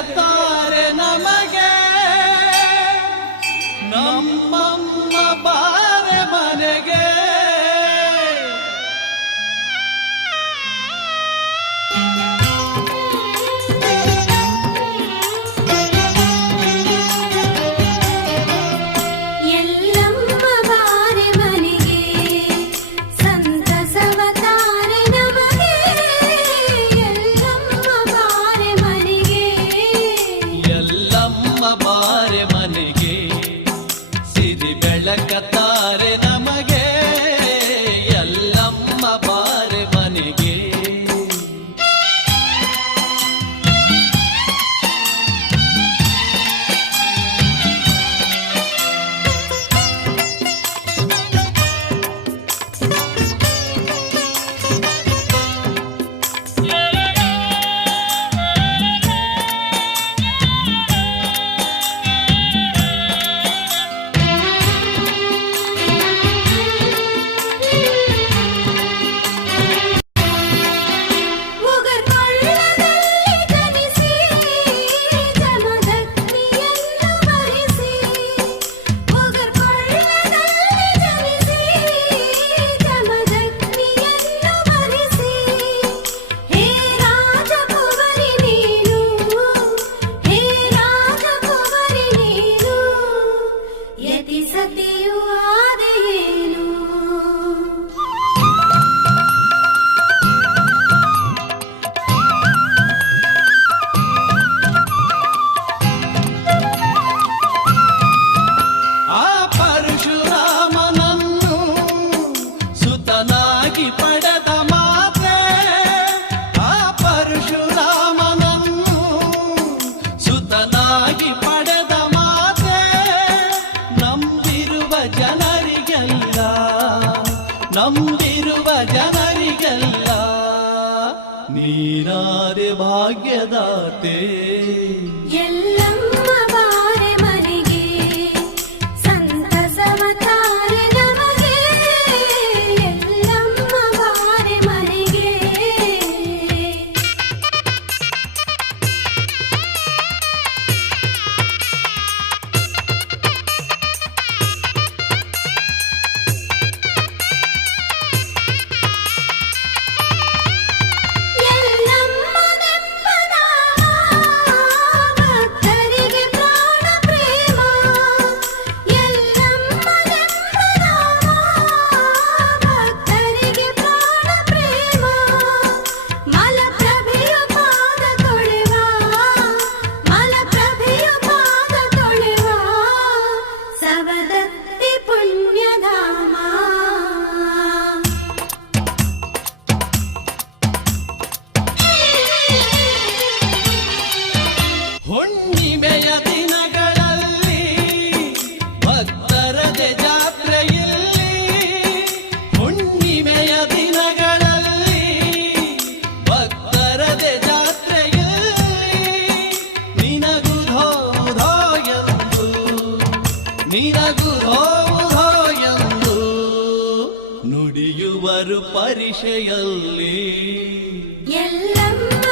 ಹೇಳುತ್ತಾರೆ ನಮಗೆ. ನಮ್ಮಮ್ಮ ಬಾ ತಾಯಿ ಪಡೆದ ಮಾತೆ ನಂಬಿರುವ ಜನರಿಗೆಲ್ಲ ನಂಬಿರುವ ಜನರಿಗೆಲ್ಲ ನೀನಾದೆ ಭಾಗ್ಯದಾತೆ. ಯುವರು ಪರಿಷೆಯಲ್ಲಿ. ಎಲ್ಲಮ್ಮ